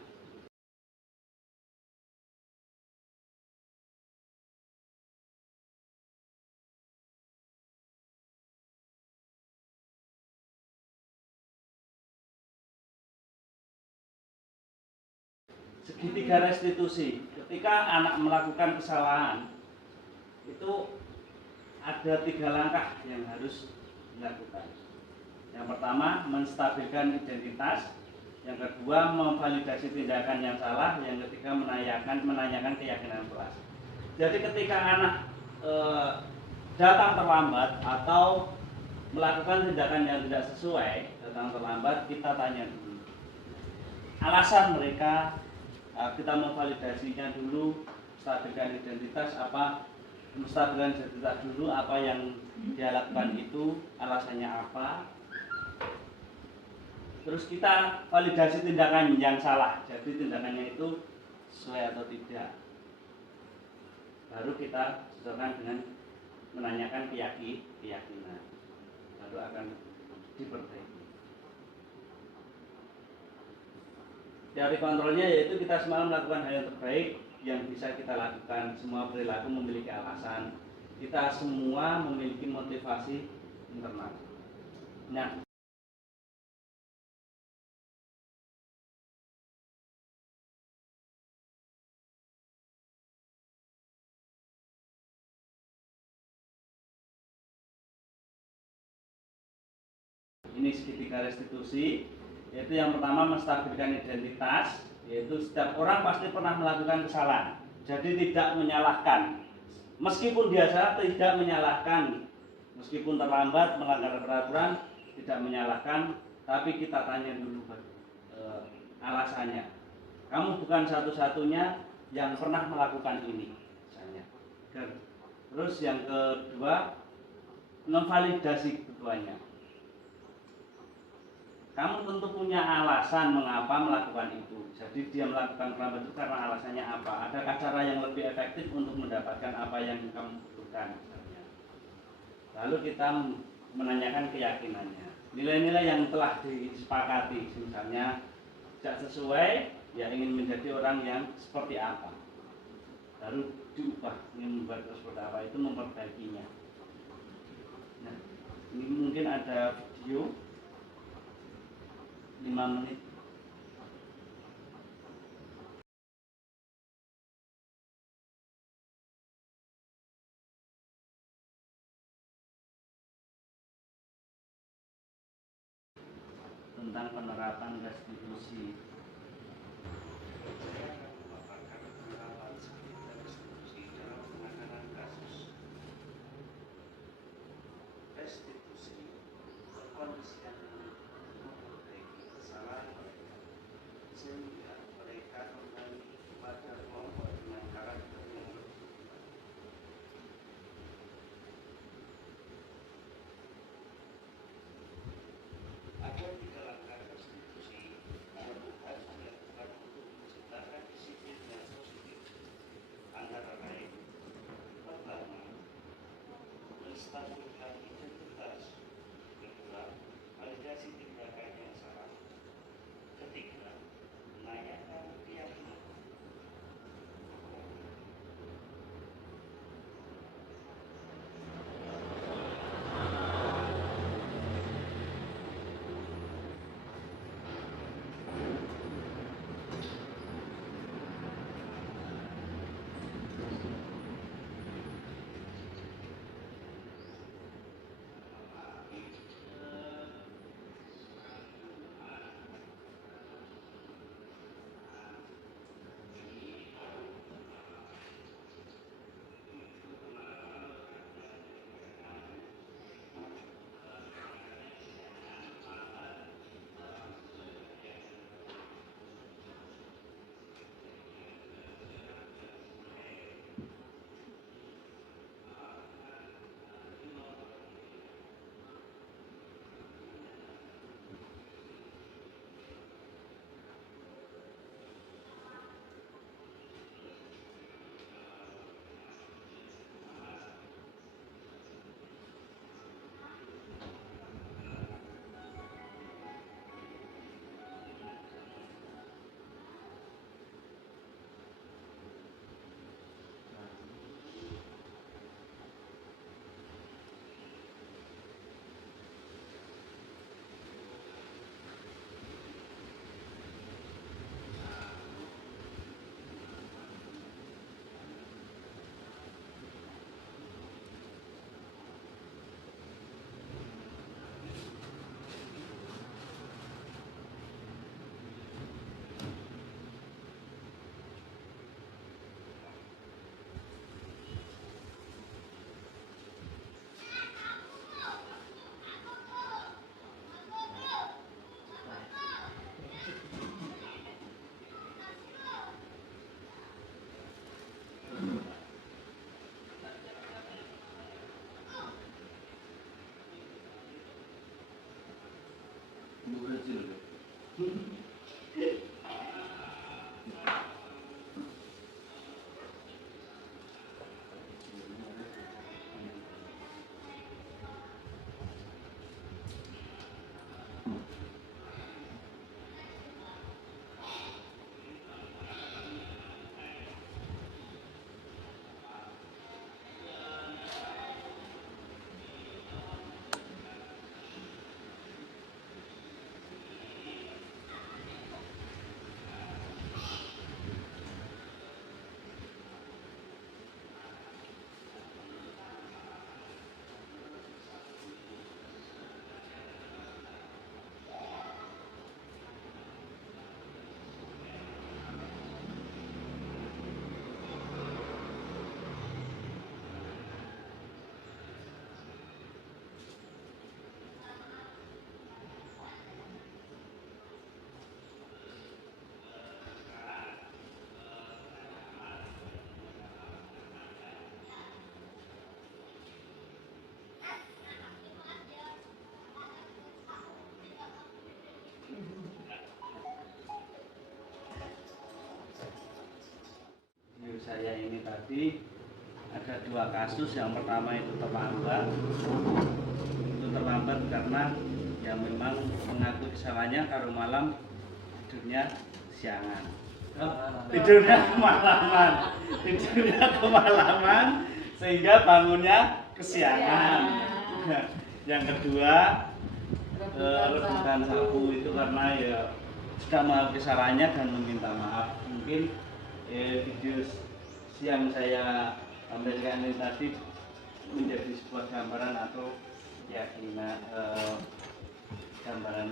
segitiga restitusi. Ketika anak melakukan kesalahan, itu ada 3 langkah yang harus dilakukan. Yang pertama, menstabilkan identitas. Yang kedua, memvalidasi tindakan yang salah. Yang ketiga, menanyakan keyakinan kelas. Jadi ketika anak datang terlambat atau melakukan tindakan yang tidak sesuai, datang terlambat, kita tanya dulu alasan mereka. Kita memvalidasinya dulu, stabilkan identitas, menstabilkan identitas dulu, apa yang dia lakukan itu alasannya apa. Terus kita validasi tindakan yang salah, jadi tindakannya itu sesuai atau tidak. Baru kita sesuaikan dengan menanyakan keyakinan, baru akan diperbaiki. Teori kontrolnya yaitu kita semua melakukan hal yang terbaik yang bisa kita lakukan. Semua perilaku memiliki alasan. Kita semua memiliki motivasi internal. Nah, ini segitiga restitusi, yaitu yang pertama menstabilkan identitas, yaitu setiap orang pasti pernah melakukan kesalahan. Jadi tidak menyalahkan, meskipun dia salah tidak menyalahkan, meskipun terlambat melanggar peraturan tidak menyalahkan, tapi kita tanya dulu alasannya. Kamu bukan satu-satunya yang pernah melakukan ini, misalnya. Terus yang kedua, memvalidasi keduanya. Kamu tentu punya alasan mengapa melakukan itu. Jadi dia melakukan terlambat itu karena alasannya apa? Adakah cara yang lebih efektif untuk mendapatkan apa yang kamu butuhkan, misalnya. Lalu kita menanyakan keyakinannya. Nilai-nilai yang telah disepakati, misalnya tidak sesuai, ya ingin menjadi orang yang seperti apa. Baru diubah, ingin membuat seperti apa, itu memperbaikinya. Nah, ini mungkin ada video 5 menit. tentang penerapan restitusi. Saya akan memaparkan penerapan sengketa restitusi dalam penanganan kasus. Restitusi berkondisikan memperbaiki kesalahan mereka sehingga mereka kembali kepada kelompok dengan karakter yang lebih baik. Ada 3 langkah restitusi yang harus dilakukan untuk menciptakan disiplin yang positif, antara lain: pertama, menstabilkan identitas; kedua, validasi tindakan yang salah; ketiga, menanyakan keyakinan. Saya ini tadi ada 2 kasus. Yang pertama itu terlambat karena yang memang mengakui kesalahannya kalau malam tidurnya siangan, tidurnya kemalaman sehingga bangunnya kesiangan. Yang kedua, rebutan sapu itu karena ya sudah mengakui kesalahannya dan meminta maaf. Mungkin video yang saya sampaikan ini tadi menjadi sebuah gambaran atau keyakinan gambaran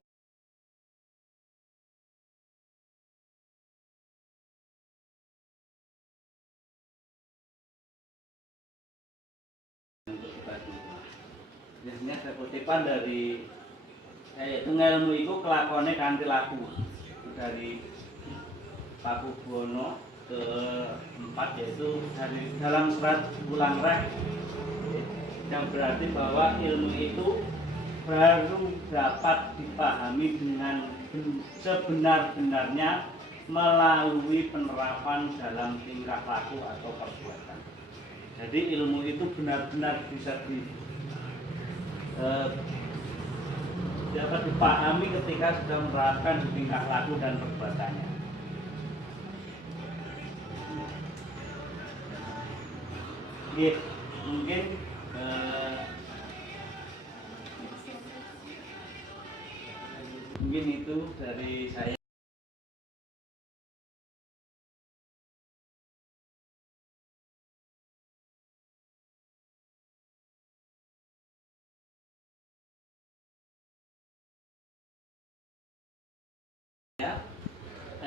untuk kita semua. Biasanya ada kutipan dari yaitu ngelmu itu kelakuannya kanthi laku dari Paku Buwono keempat, yaitu dari dalam surat Ulang Rek, yang berarti bahwa ilmu itu baru dapat dipahami dengan sebenar-benarnya melalui penerapan dalam tingkah laku atau perbuatan. Jadi ilmu itu benar-benar bisa dapat dipahami ketika sudah menerapkan di tingkah laku dan perbuatannya. Oke, mungkin itu dari saya.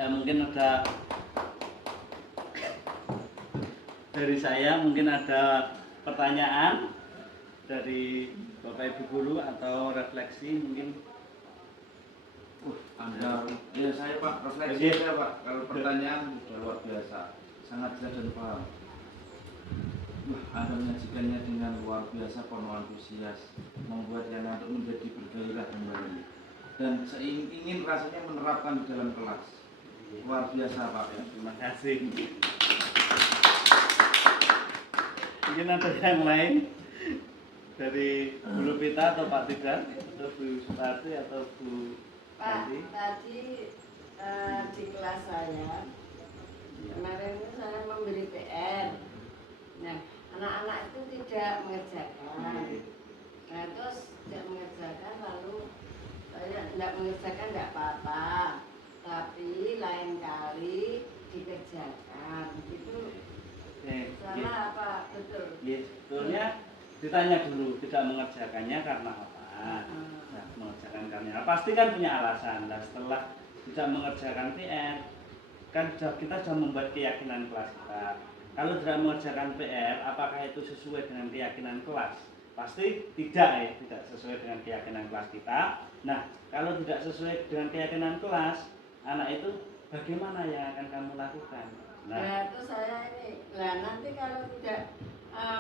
Mungkin ada dari saya, mungkin ada pertanyaan dari Bapak Ibu guru atau refleksi mungkin. Anda, ya saya Pak, refleksi saya Pak. Kalau pertanyaan sudah luar biasa, sangat jelas dan paham. Anda menyajikannya dengan luar biasa, penuh antusias, membuat yang untuk menjadi bergairah kembali. Dan saya ingin rasanya menerapkan di dalam kelas. Luar biasa Pak. Ya, terima kasih. Mungkin ada yang lain dari Bu Lupita atau Pak Tidar atau Bu Suparti atau Bu Pak, Santi. tadi di kelas saya kemarin itu saya memberi PR. Nah, anak-anak itu tidak mengerjakan. Nah, terus tidak mengerjakan, lalu saya tidak mengerjakan tidak apa-apa, tapi lain kali dikerjakan. Itu salah apa betul? Sebetulnya ditanya dulu tidak mengerjakannya karena apa? Nah, mengerjakan karena apa? Pasti kan punya alasan. Nah, setelah tidak mengerjakan PR, kan kita sudah membuat keyakinan kelas kita. Kalau tidak mengerjakan PR, apakah itu sesuai dengan keyakinan kelas? Pasti tidak, ya, tidak sesuai dengan keyakinan kelas kita. Nah, kalau tidak sesuai dengan keyakinan kelas, anak itu bagaimana yang akan kamu lakukan? Nah, itu saya ini. Nah, nanti kalau tidak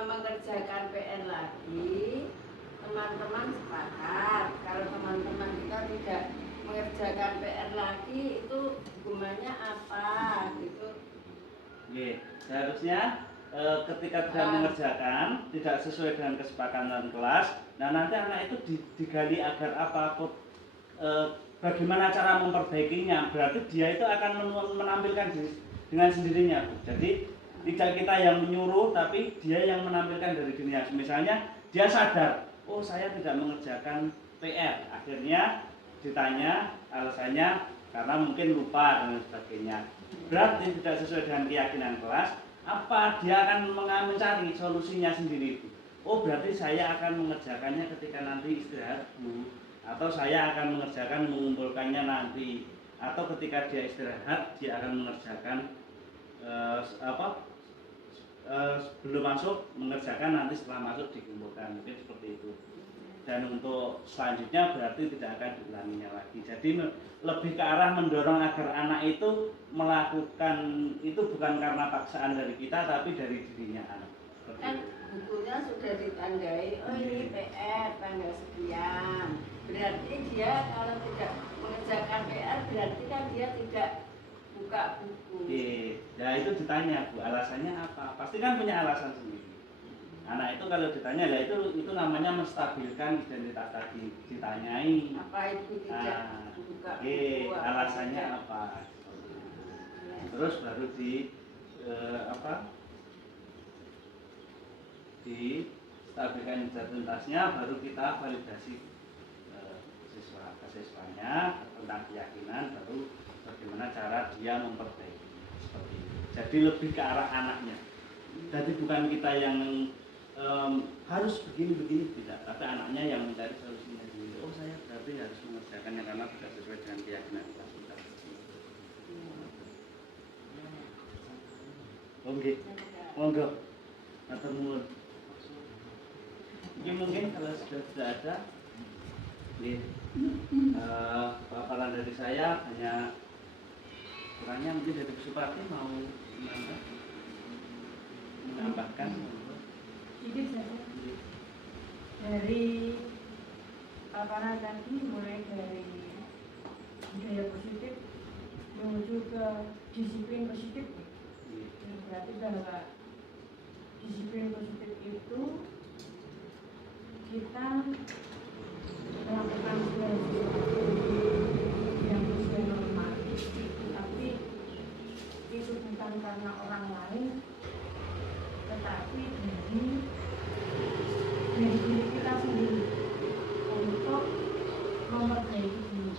mengerjakan PR lagi, teman-teman sepakat. Kalau teman-teman kita tidak mengerjakan PR lagi, itu hukumannya apa? Gitu. Oke, seharusnya ketika tidak mengerjakan, tidak sesuai dengan kesepakatan kelas, nah nanti anak itu digali agar apa? Bagaimana cara memperbaikinya? Berarti dia itu akan menampilkan dengan sendirinya. Jadi tidak kita yang menyuruh, tapi dia yang menampilkan dari dirinya. Misalnya dia sadar, oh saya tidak mengerjakan PR, akhirnya ditanya alasannya karena mungkin lupa dan sebagainya. Berarti tidak sesuai dengan keyakinan kelas. Apa dia akan mencari solusinya sendiri? Oh berarti saya akan mengerjakannya ketika nanti istirahat Bu, atau saya akan mengerjakan mengumpulkannya nanti, atau ketika dia istirahat dia akan mengerjakan sebelum masuk, mengerjakan nanti setelah masuk dikumpulkan, mungkin seperti itu. Dan untuk selanjutnya berarti tidak akan diulanginya lagi. Jadi lebih ke arah mendorong agar anak itu melakukan itu bukan karena paksaan dari kita, tapi dari dirinya anak. Kan bukunya sudah ditandai, oh ini PR tanggal sekian. Berarti dia kalau tidak mengerjakan PR, berarti kan dia tidak buka buku. Oke, ya itu ditanya Bu, alasannya apa? Pasti kan punya alasan sendiri. Anak itu kalau ditanya, ya itu namanya menstabilkan identitas tadi, ditanyai. Apa itu tidak buka buku? Alasannya apa? Terus baru distabilkan identitasnya, baru kita validasi siswanya tentang keyakinan, baru bagaimana cara dia memperbaiki seperti itu. Jadi lebih ke arah anaknya. Jadi bukan kita yang harus begini tidak, tapi anaknya yang mencari solusinya sendiri. Oh saya berarti harus mengerjakannya karena tidak sesuai dengan keyakinan kita. Oke, monggo. Matur nuwun. Mungkin kalau sudah tidak ada, paparan dari saya hanya kurangnya mungkin dari Bu Suparti mau menambahkan. Sedikit saja. Dari paparan tadi mulai dari budaya positif menuju ke disiplin positif. Berarti bahwa disiplin positif itu kita melakukan segala sesuatu yang sesuai normal, tapi itu bukan karena orang lain, tetapi dari diri kita sendiri untuk memperbaiki diri.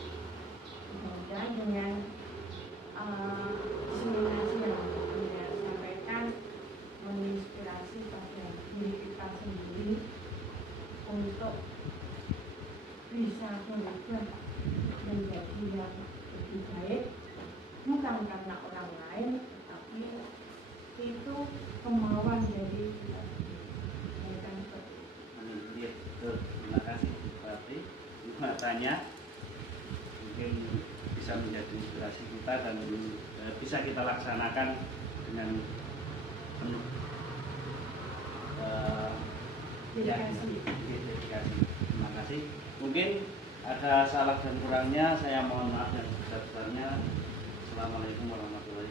Kemudian dengan diseminasi yang Anda sampaikan menginspirasi pada diri kita sendiri untuk bisa berubah menjadi yang lebih baik, bukan karena orang lain, tetapi itu kemauan dari kita sendiri. Terima kasih Bu Suparti. Matanya mungkin bisa menjadi inspirasi kita dan bisa kita laksanakan dengan penuh dedikasi. Terima kasih. Mungkin ada salah dan kurangnya, saya mohon maaf yang sebesar-besarnya. Assalamualaikum warahmatullahi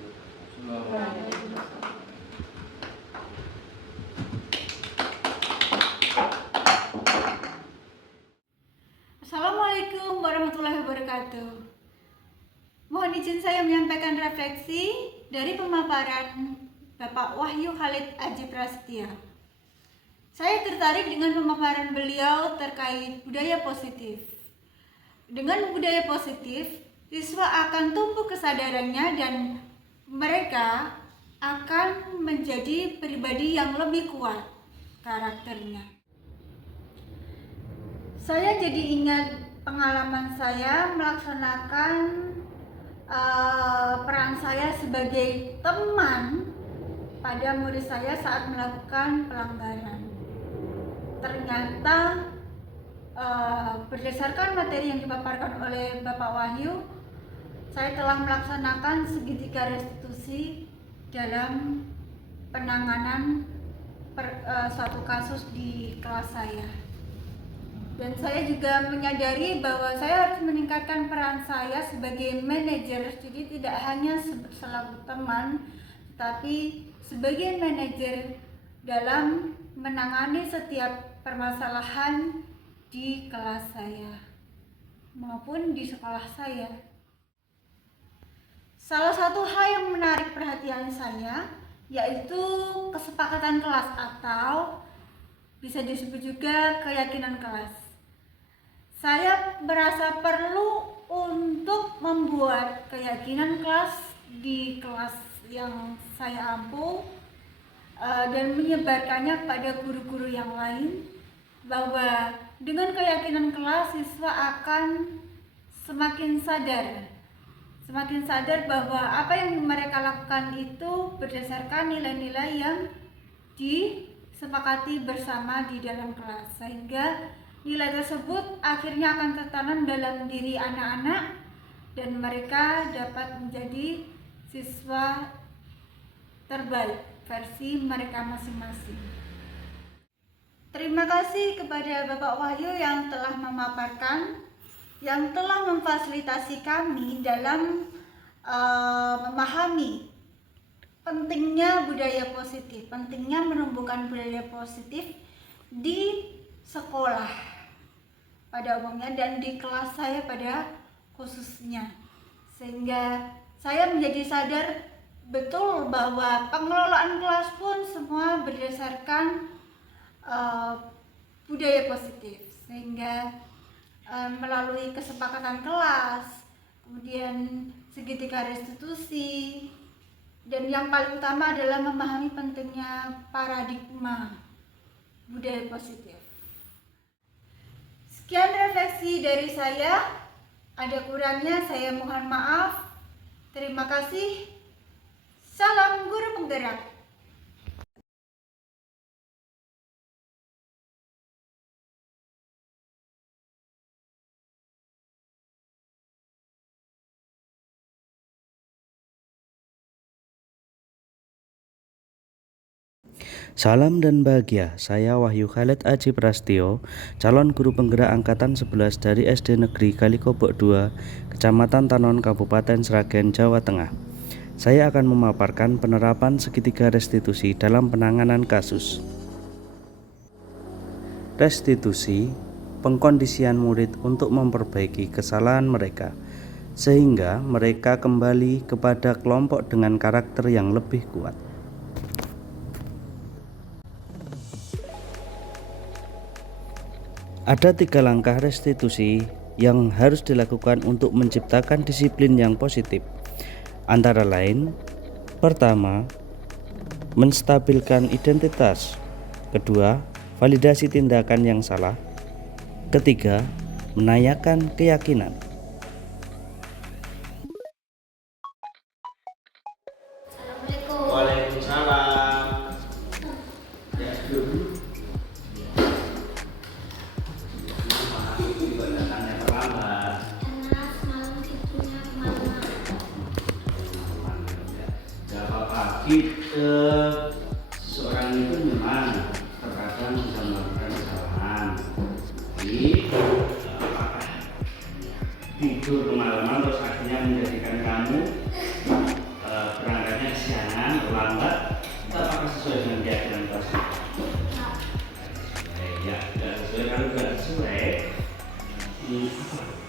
wabarakatuh. Assalamualaikum warahmatullahi wabarakatuh. Mohon izin saya menyampaikan refleksi dari pemaparan Bapak Wahyu Khalid Aji Prasetya. Saya tertarik dengan pemaparan beliau terkait budaya positif. Dengan budaya positif, siswa akan tumbuh kesadarannya dan mereka akan menjadi pribadi yang lebih kuat karakternya. Saya jadi ingat pengalaman saya melaksanakan peran saya sebagai teman pada murid saya saat melakukan pelanggaran. Ternyata berdasarkan materi yang dipaparkan oleh Bapak Wahyu, saya telah melaksanakan segitiga restitusi dalam penanganan suatu kasus di kelas saya. Dan saya juga menyadari bahwa saya harus meningkatkan peran saya sebagai manajer, jadi tidak hanya selaku teman, tapi sebagai manajer dalam menangani setiap permasalahan di kelas saya maupun di sekolah saya. Salah satu hal yang menarik perhatian saya yaitu kesepakatan kelas atau bisa disebut juga keyakinan kelas. Saya merasa perlu untuk membuat keyakinan kelas di kelas yang saya ampu dan menyebarkannya kepada guru-guru yang lain, bahwa dengan keyakinan kelas siswa akan semakin sadar bahwa apa yang mereka lakukan itu berdasarkan nilai-nilai yang disepakati bersama di dalam kelas, sehingga nilai tersebut akhirnya akan tertanam dalam diri anak-anak dan mereka dapat menjadi siswa terbaik versi mereka masing-masing. Terima kasih kepada Bapak Wahyu yang telah memaparkan, yang telah memfasilitasi kami dalam memahami pentingnya budaya positif, pentingnya menumbuhkan budaya positif di sekolah pada umumnya dan di kelas saya pada khususnya, sehingga saya menjadi sadar betul bahwa pengelolaan kelas pun semua berdasarkan budaya positif, sehingga melalui kesepakatan kelas, kemudian segitiga restitusi, dan yang paling utama adalah memahami pentingnya paradigma budaya positif. Sekian refleksi dari saya, ada kurangnya saya mohon maaf. Terima kasih. Salam guru penggerak. Salam dan bahagia, saya Wahyu Khalid Aji Prastio, calon guru penggerak angkatan 11 dari SD Negeri Kalikobok 2, Kecamatan Tanon, Kabupaten Sragen, Jawa Tengah. Saya akan memaparkan penerapan segitiga restitusi dalam penanganan kasus. Restitusi, pengkondisian murid untuk memperbaiki kesalahan mereka, sehingga mereka kembali kepada kelompok dengan karakter yang lebih kuat. Ada 3 langkah restitusi yang harus dilakukan untuk menciptakan disiplin yang positif. Antara lain, pertama, menstabilkan identitas. Kedua, validasi tindakan yang salah. Ketiga, menanyakan keyakinan. Waalaikumsalam. Ya, dulu. Datangnya terlambat. Karena semalam tidurnya kemalaman. Gak apa-apa. Seseorang itu memang terkadang bisa melakukan kesalahan. Jadi, apakah tidur kemalaman terus akhirnya menjadikan kamu berangkatnya kesiangan, terlambat? Itu apakah sesuai dengan keyakinan kelas? Ya, tidak sesuai. Kalau tidak sesuai,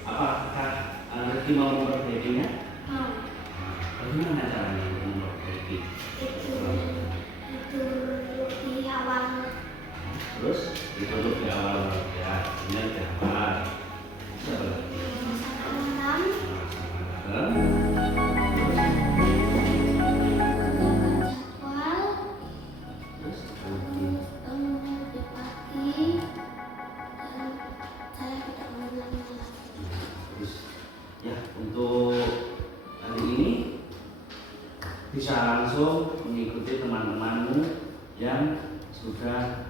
apakah Reki mau memperbaikinya? Bagaimana caranya untuk memperbaiki? Itu di awal. Terus ditutup di awal ya, ini di awal. Siapa lagi? Malam. Malam. Jadwal. Terus lagi. Bangun lebih pagi. Dan saya tidak mengulangi lagi. Terus ya, untuk hari ini bisa langsung mengikuti teman-temanmu yang sudah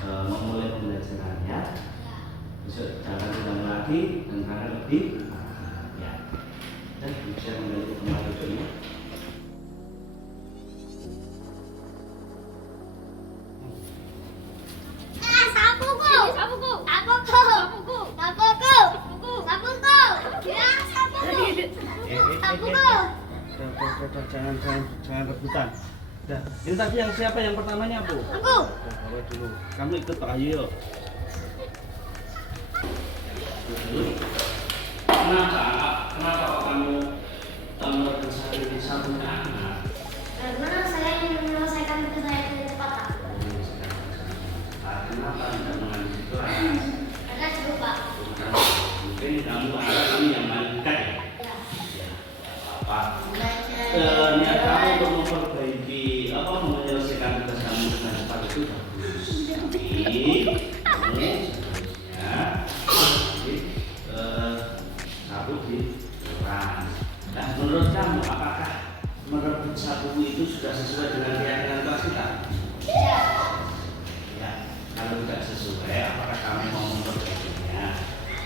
memulai pembelajarannya. Besok jangan ulang lagi dan karena lebih ya. Dan bisa kembali ke tempat duduknya. Sapuku. Sapuku. Sapuku. Sapuku. Sapuku. Ya, sapuku. Sapuku. Jangan rebutan. Dah, ini tadi yang siapa yang pertamanya, Bu? Aku. Bawa dulu. Kamu ikut Pak Ayu yuk. Kenapa kamu berusaha di satu anak? Karena saya ingin menyelesaikan tugas saya dengan cepat, Pak. Kenapa tidak mengambil itu? Karena cukup, Pak. Mungkin kamu yang malukan ya? Ya. Apa? Niat kamu untuk memperbaiki menyelesaikan tugas kamu dengan cepat itu bagus. Tapi sapu di depan. Nah, menurut kamu apakah merebut sapu itu sudah sesuai dengan keyakinan kelas kita? Ya. Ya, kalau tidak sesuai, apakah kamu mau memperbaikinya?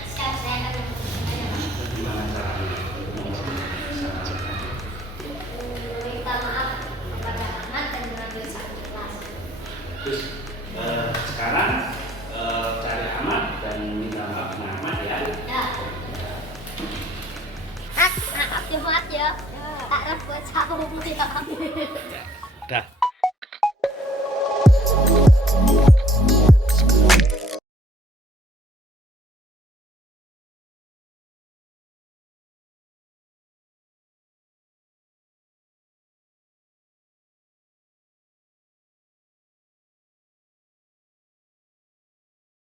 Siap, saya akan melakukannya. Bagaimana caranya? Minta maaf kepada anak dan mengambil satu kelas. Terus sekarang cari Ahmad dan minta maaf dengan Ahmad ya. Ya. Maaf ya, Mat ya. Tak rebuat sapu ya. Dah.